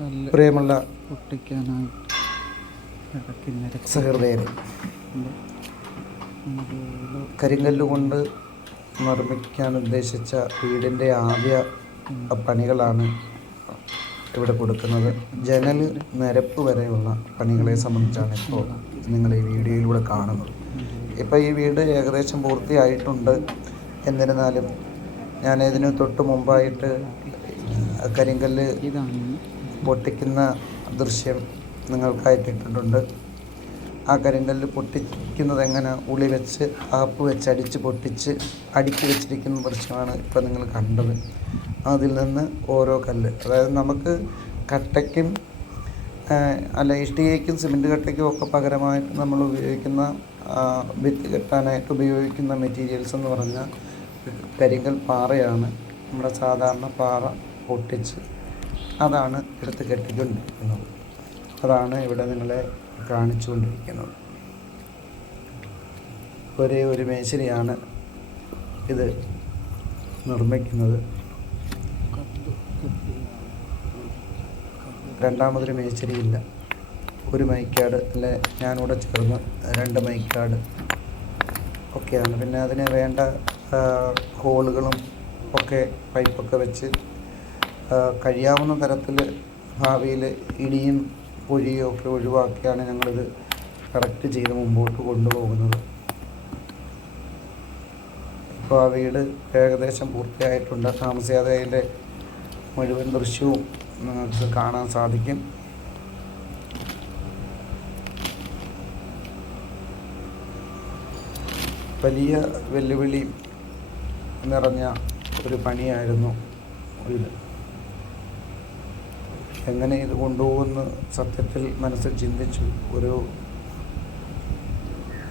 പ്രിയമുള്ള സഹൃദയരെ അതുപോലെ കരിങ്കല്ല് കൊണ്ട് നിർമ്മിക്കാൻ ഉദ്ദേശിച്ച വീടിന്റെ ആദ്യ പണികളാണ് ഇവിടെ കൊടുക്കുന്നത്. ജനൽ നിരപ്പ് വരെയുള്ള പണികളെ സംബന്ധിച്ചാണ് ഇപ്പോൾ നിങ്ങൾ ഈ വീഡിയോയിലൂടെ കാണുന്നത്. ഇപ്പോൾ ഈ വീട് ഏകദേശം പൂർത്തിയായിട്ടുണ്ട്. എന്നിരുന്നാലും ഞാൻ ഇതിന് തൊട്ട് മുമ്പായിട്ട് കരിങ്കല്ല് പൊട്ടിക്കുന്ന ദൃശ്യം നിങ്ങൾക്കായിട്ട് ഇട്ടിട്ടുണ്ട് ആ കരിങ്കല്ല് പൊട്ടിക്കുന്നത് എങ്ങനെ? ഉളി വെച്ച് ആപ്പ് വെച്ച് അടിച്ച് പൊട്ടിച്ച് അടുക്കി വെച്ചിരിക്കുന്ന ദൃശ്യമാണ് ഇപ്പോൾ നിങ്ങൾ കണ്ടത്. അതിൽ നിന്ന് ഓരോ കല്ല്. അതായത് നമുക്ക് കട്ടയ്ക്കും അല്ല ഇഷ്ടികയ്ക്കും സിമെന്റ് കട്ടയ്ക്കും ഒക്കെ പകരമായിട്ട് നമ്മൾ ഉപയോഗിക്കുന്ന വിത്ത് കെട്ടാനായിട്ട് ഉപയോഗിക്കുന്ന മെറ്റീരിയൽസ് എന്ന് പറഞ്ഞാൽ കരിങ്കൽ പാറയാണ്. നമ്മുടെ സാധാരണ പാറ പൊട്ടിച്ച് അതാണ് എടുത്ത് കെട്ടിക്കൊണ്ടിരിക്കുന്നത് അതാണ് ഇവിടെ നിങ്ങളെ കാണിച്ചുകൊണ്ടിരിക്കുന്നത്. ഒരേ ഒരു മേശരിയാണ് ഇത് നിർമ്മിക്കുന്നത്. രണ്ടാമതൊരു മേശരിയില്ല. ഒരു മൈക്കാട് അല്ലെ ഞാനിവിടെ ചേർന്ന് രണ്ട് മൈക്കാട് ഒക്കെയാണ്. പിന്നെ അതിന് വേണ്ട ഹോളുകളും ഒക്കെ പൈപ്പൊക്കെ വെച്ച് കഴിയാവുന്ന തരത്തിൽ ഭാവിയിൽ ഇടിയും പൊഴിയും ഒക്കെ ഒഴിവാക്കിയാണ് ഞങ്ങളിത് കറക്റ്റ് ചെയ്ത് മുമ്പോട്ട് കൊണ്ടുപോകുന്നത്. ഇപ്പോൾ ആ വീട് ഏകദേശം പൂർത്തിയായിട്ടുണ്ട്. താമസിയാതെ അതിന്റെ മുഴുവൻ ദൃശ്യവും നിങ്ങൾക്ക് കാണാൻ സാധിക്കും. വലിയ വെല്ലുവിളി നിറഞ്ഞ ഒരു പണിയായിരുന്നു ഇത് എങ്ങനെ ഇത് കൊണ്ടുപോകുമെന്ന് സത്യത്തിൽ മനസ്സിൽ ചിന്തിച്ചു. ഒരു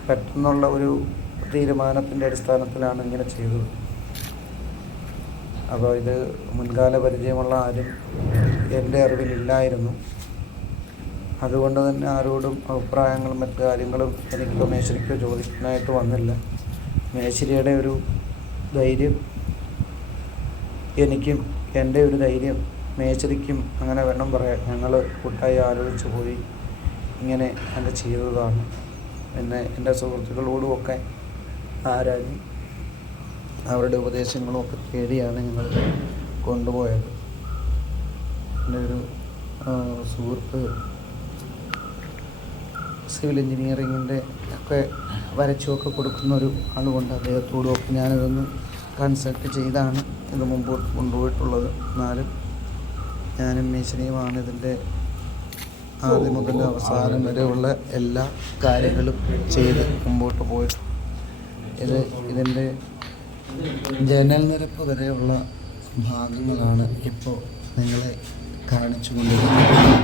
പെട്ടെന്നുള്ള ഒരു തീരുമാനത്തിന്റെ അടിസ്ഥാനത്തിലാണ് ഇങ്ങനെ ചെയ്തത്. അപ്പോൾ ഇത് മുൻകാല പരിചയമുള്ള ആരും എന്റെ അറിവിലില്ലായിരുന്നു. അതുകൊണ്ട് തന്നെ ആരോടും അഭിപ്രായങ്ങളും മറ്റു കാര്യങ്ങളും എനിക്കോ മേശരിക്കോ ചോദിക്കാനായിട്ട് വന്നില്ല. മേശ്വരിയുടെ ഒരു ധൈര്യം എനിക്കും എന്റെ ഒരു ധൈര്യം മേശരിക്കും അങ്ങനെ വേണം പറയാൻ ഞങ്ങൾ കൂട്ടായി ആലോചിച്ച് പോയി ഇങ്ങനെ എന്റെ ചെയ്തതാണ്. പിന്നെ എന്റെ സുഹൃത്തുക്കളോടും ഒക്കെ ആരാഞ്ഞ് അവരുടെ ഉപദേശങ്ങളും ഒക്കെ തേടിയാണ് ഞങ്ങൾ കൊണ്ടുപോയത്. എന്റെ ഒരു സുഹൃത്ത് സിവിൽ എഞ്ചിനീയറിങ്ങിന്റെ ഒക്കെ വരച്ചുമൊക്കെ കൊടുക്കുന്ന ഒരു ആളുകൊണ്ട് അദ്ദേഹത്തോടും ഒക്കെ ഞാനിതൊന്ന് കൺസൾട്ട് ചെയ്താണ്. ഇത് മുമ്പോട്ട് കൊണ്ടുപോയിട്ടുള്ളത്. എന്നാലും ഞാനും മീശനിയുമാണ് ഇതിന്റെ ആദ്യം മുതൽ അവസാനം വരെയുള്ള എല്ലാ കാര്യങ്ങളും ചെയ്ത് മുമ്പോട്ട് പോയി ഇത് ഇതിന്റെ ജനൽ നിരപ്പ് വരെയുള്ള ഭാഗങ്ങളാണ് ഇപ്പോൾ നിങ്ങളെ കാണിച്ചു കൊണ്ടിരിക്കുന്നത്.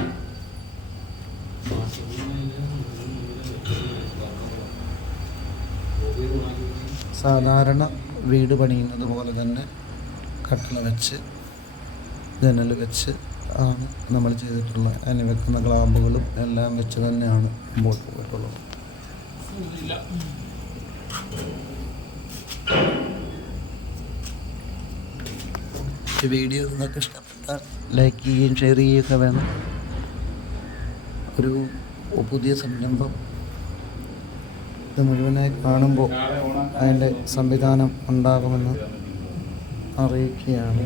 സാധാരണ വീട് പണിയുന്നത് പോലെ തന്നെ കട്ടള വെച്ച് ജനൽ വെച്ച് ആണ് നമ്മൾ ചെയ്തിട്ടുള്ള. അതിന് വെക്കുന്ന ക്ലാമ്പുകളും എല്ലാം വെച്ച് തന്നെയാണ് മുമ്പോട്ട് പോയിട്ടുള്ളത്. വീഡിയോ നിങ്ങൾക്ക് ഇഷ്ടപ്പെട്ടാൽ ലൈക്ക് ചെയ്യുകയും ഷെയർ ചെയ്യുകയൊക്കെ വേണം. ഒരു പുതിയ സംരംഭം ഇത് മുഴുവനായി കാണുമ്പോൾ അതിന്റെ സംവിധാനം ഉണ്ടാകുമെന്ന് അറിയിക്കുകയാണ്.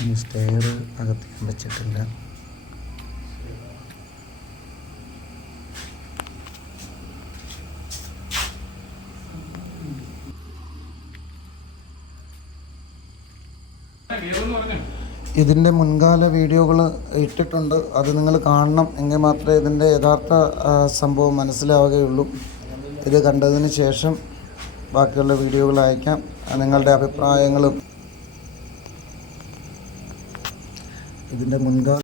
ഇനി സ്റ്റെയർ അകത്തേക്ക് വെച്ചിട്ടില്ല. ഇതിന്റെ മുൻകാല വീഡിയോകൾ ഇട്ടിട്ടുണ്ട്. അത് നിങ്ങൾ കാണണം എങ്കിൽ മാത്രമേ ഇതിന്റെ യഥാർത്ഥ സംഭവം മനസ്സിലാവുകയുള്ളൂ. ഇത് കണ്ടതിന് ശേഷം ബാക്കിയുള്ള വീഡിയോകൾ അയക്കാം. നിങ്ങളുടെ അഭിപ്രായങ്ങളും ഇതിന്റെ മുൻകാല